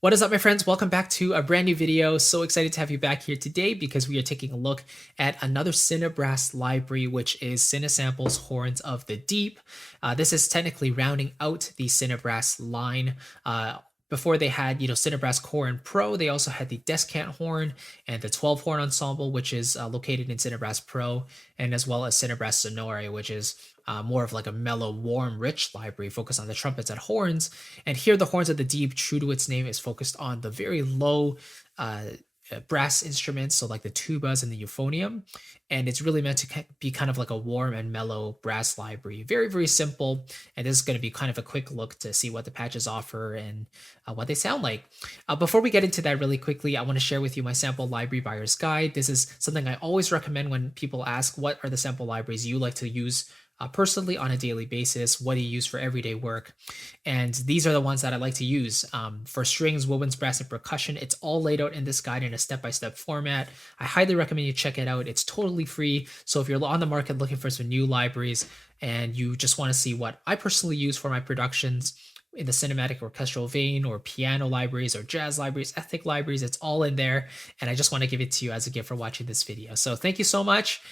What is up, my friends? Welcome back to a brand new video. So excited to have you back here today because we are taking a look at another CineBrass library, which is Cinesamples Horns of the Deep. This is technically rounding out the CineBrass line. Before they had, CineBrass Core and Pro, they also had the Descant horn and the 12 horn ensemble, which is located in CineBrass Pro, and as well as CineBrass Sonari, which is more of like a mellow, warm, rich library focused on the trumpets and horns. And here, the Horns of the Deep, true to its name, is focused on the very low brass instruments, so like the tubas and the euphonium. And it's really meant to be kind of like a warm and mellow brass library. Very, very simple. And this is going to be kind of a quick look to see what the patches offer and what they sound like. Before we get into that really quickly, I want to share with you my sample library buyer's guide. This is something I always recommend when people ask what are the sample libraries you like to use personally on a daily basis. What do you use for everyday work? And these are the ones that I like to use for strings, woodwinds, brass, and percussion. It's all laid out in this guide in a step-by-step format. I highly recommend you check it out. It's totally free. So if you're on the market looking for some new libraries and you just want to see what I personally use for my productions in the cinematic orchestral vein, or piano libraries, or jazz libraries, ethnic libraries, it's all in there. And I just want to give it to you as a gift for watching this video. So thank you so much.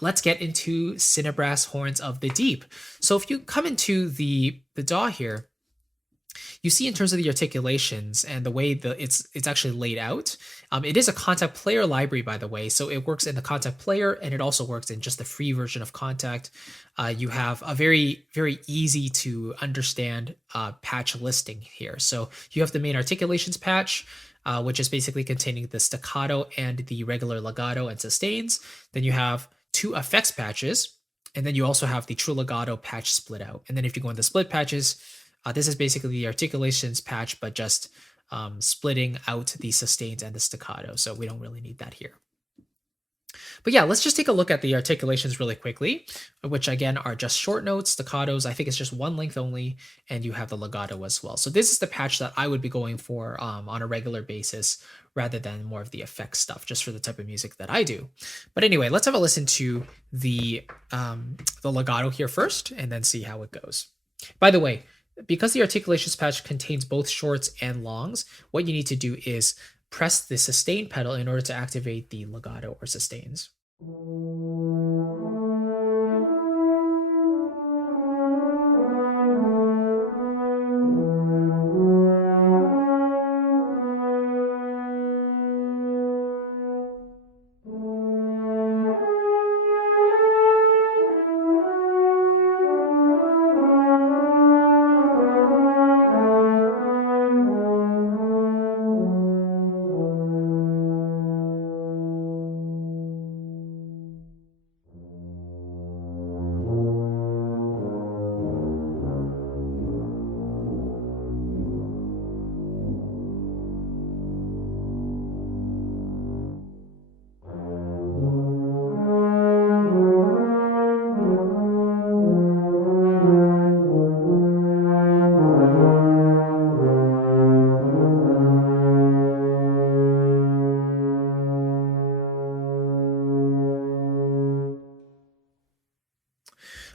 Let's get into CineBrass Horns of the Deep. So if you come into the DAW here, you see in terms of the articulations and the way it's actually laid out, it is a Contact Player library, by the way. So it works in the Contact Player, and it also works in just the free version of Contact. You have a very, very easy to understand patch listing here. So you have the main articulations patch, which is basically containing the staccato and the regular legato and sustains. Then you have two effects patches, and then you also have the true legato patch split out. And then if you go into split patches, this is basically the articulations patch, but just splitting out the sustains and the staccato. So we don't really need that here. But yeah, let's just take a look at the articulations really quickly, which again are just short notes, staccatos. I think it's just one length only, and you have the legato as well. So this is the patch that I would be going for on a regular basis, rather than more of the effects stuff, just for the type of music that I do. But anyway, let's have a listen to the legato here first, and then see how it goes. By the way, because the articulations patch contains both shorts and longs, what you need to do is press the sustain pedal in order to activate the legato or sustains.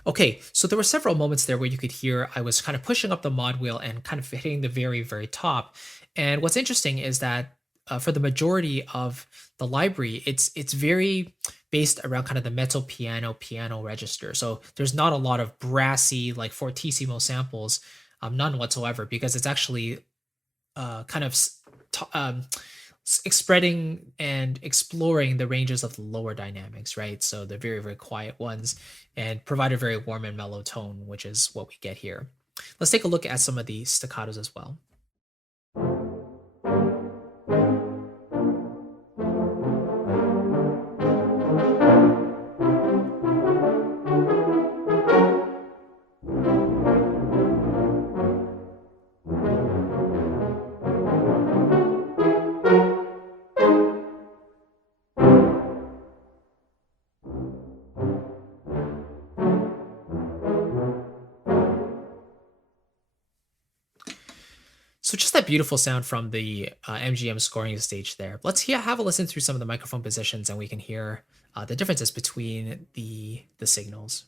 Okay, so there were several moments there where you could hear I was kind of pushing up the mod wheel and kind of hitting the very, very top. And what's interesting is that for the majority of the library, it's very based around kind of the mezzo piano register. So there's not a lot of brassy like fortissimo samples, none whatsoever, because it's actually kind of spreading and exploring the ranges of the lower dynamics, right? So the very, very quiet ones, and provide a very warm and mellow tone, which is what we get here. Let's take a look at some of the staccatos as well. So just that beautiful sound from the MGM scoring stage there. Let's have a listen through some of the microphone positions, and we can hear the differences between the signals.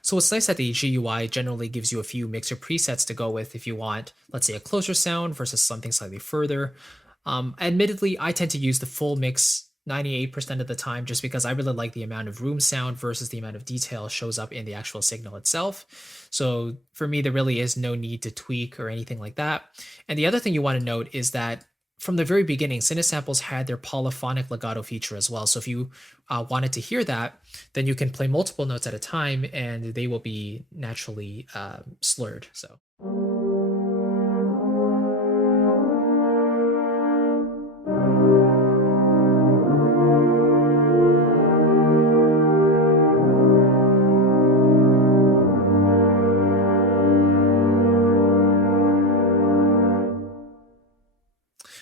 So it's nice that the GUI generally gives you a few mixer presets to go with if you want, let's say, a closer sound versus something slightly further. Admittedly, I tend to use the full mix 98% of the time just because I really like the amount of room sound versus the amount of detail shows up in the actual signal itself. So for me, there really is no need to tweak or anything like that. And the other thing you want to note is that from the very beginning, Cinesamples had their polyphonic legato feature as well. So if you wanted to hear that, then you can play multiple notes at a time and they will be naturally slurred. So.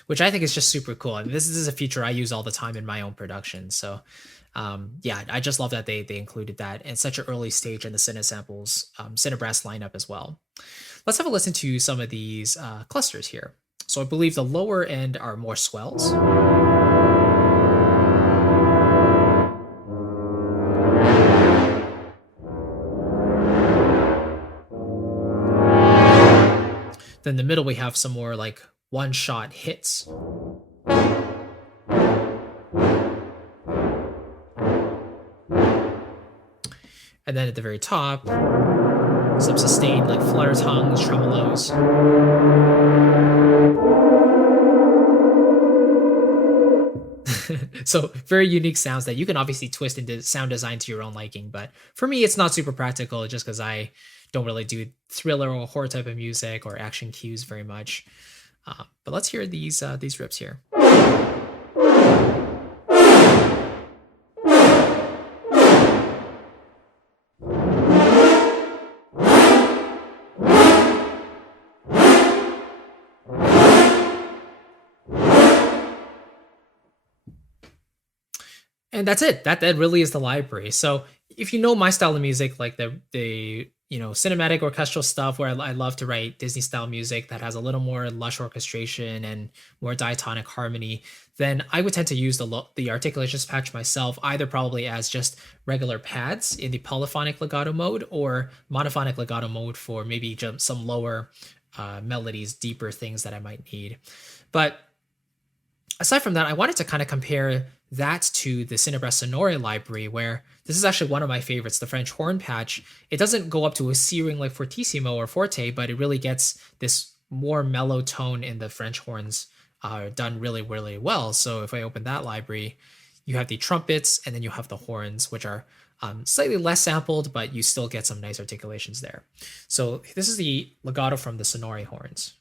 Which I think is just super cool. I mean, this is a feature I use all the time in my own production. So, yeah, I just love that they included that in such an early stage in the Cinesamples CineBrass lineup as well. Let's have a listen to some of these clusters here. So I believe the lower end are more swells. Then the middle we have some more like one-shot hits. And then at the very top, some sustained like flutter tongues, tremolos. So very unique sounds that you can obviously twist into sound design to your own liking. But for me, it's not super practical just because I don't really do thriller or horror type of music or action cues very much. But let's hear these rips here. And that's it. That really is the library. So if you know my style of music, like the cinematic orchestral stuff, where I love to write Disney style music that has a little more lush orchestration and more diatonic harmony, then I would tend to use the articulations patch myself, either probably as just regular pads in the polyphonic legato mode or monophonic legato mode for maybe just some lower melodies, deeper things that I might need. But aside from that, I wanted to kind of compare that to the CineBrass Sonori library, where this is actually one of my favorites, the French horn patch. It doesn't go up to a C ring like fortissimo or forte, but it really gets this more mellow tone in the French horns done really, really well. So if I open that library, you have the trumpets and then you have the horns, which are slightly less sampled, but you still get some nice articulations there. So this is the legato from the Sonori horns.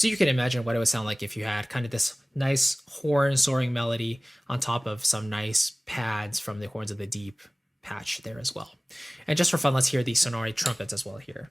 So you can imagine what it would sound like if you had kind of this nice horn soaring melody on top of some nice pads from the Horns of the Deep patch there as well. And just for fun, let's hear the Sonari Trumpets as well here.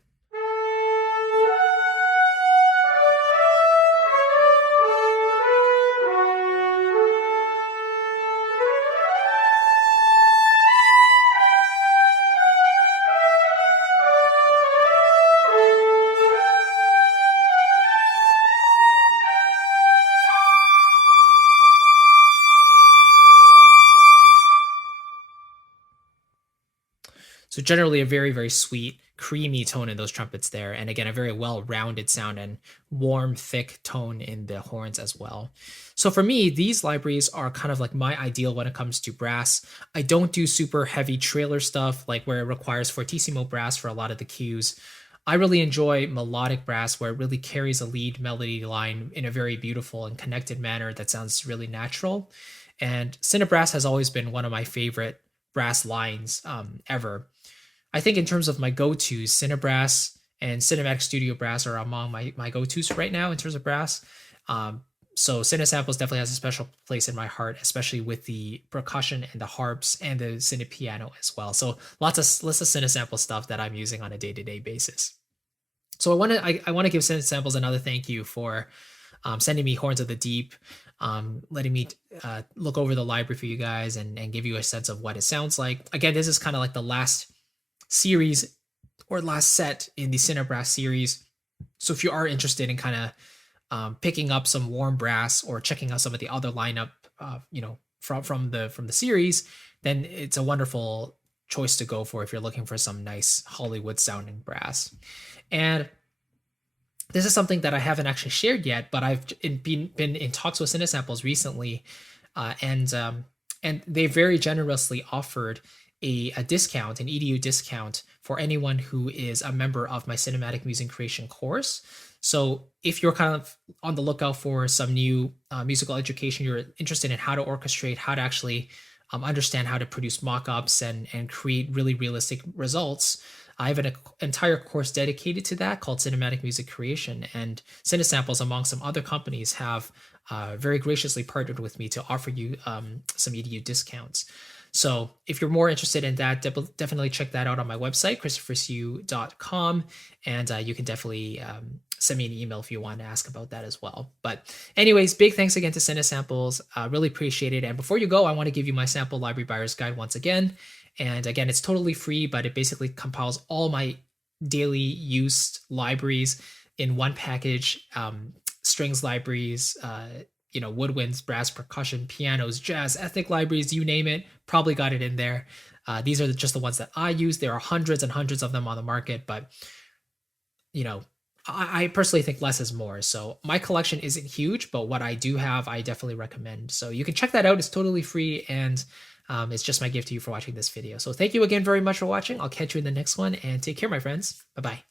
So generally a very, very sweet, creamy tone in those trumpets there. And again, a very well-rounded sound and warm, thick tone in the horns as well. So for me, these libraries are kind of like my ideal when it comes to brass. I don't do super heavy trailer stuff like where it requires fortissimo brass for a lot of the cues. I really enjoy melodic brass where it really carries a lead melody line in a very beautiful and connected manner that sounds really natural. And CineBrass has always been one of my favorite brass lines ever. I think in terms of my go-tos, CineBrass and Cinematic Studio Brass are among my go-tos right now in terms of brass. So Cinesamples definitely has a special place in my heart, especially with the percussion and the harps and the Cine piano as well. So lots of Cinesample stuff that I'm using on a day-to-day basis. So I want to give Cinesamples another thank you for sending me Horns of the Deep, letting me look over the library for you guys and give you a sense of what it sounds like. Again, this is kind of like the last series or last set in the CineBrass series. So if you are interested in kind of picking up some warm brass or checking out some of the other lineup, from the series, then it's a wonderful choice to go for if you're looking for some nice Hollywood sounding brass. And this is something that I haven't actually shared yet, but I've been in talks with Cinesamples recently, and they very generously offered a discount, an EDU discount for anyone who is a member of my cinematic music creation course. So if you're kind of on the lookout for some new musical education, you're interested in how to orchestrate, how to actually understand how to produce mock-ups and create really realistic results, I have an entire course dedicated to that called Cinematic Music Creation, and Cinesamples, among some other companies, have very graciously partnered with me to offer you some EDU discounts. So if you're more interested in that, definitely check that out on my website, christophersu.com, and you can definitely send me an email if you want to ask about that as well. But anyways, big thanks again to Cinesamples. Really appreciate it. And before you go, I want to give you my sample library buyer's guide once again. And again, it's totally free, but it basically compiles all my daily used libraries in one package, strings libraries, woodwinds, brass, percussion, pianos, jazz, ethnic libraries, you name it, probably got it in there. These are just the ones that I use. There are hundreds and hundreds of them on the market, but I personally think less is more. So my collection isn't huge, but what I do have, I definitely recommend. So you can check that out. It's totally free, and it's just my gift to you for watching this video. So thank you again very much for watching. I'll catch you in the next one, and take care, my friends. Bye-bye.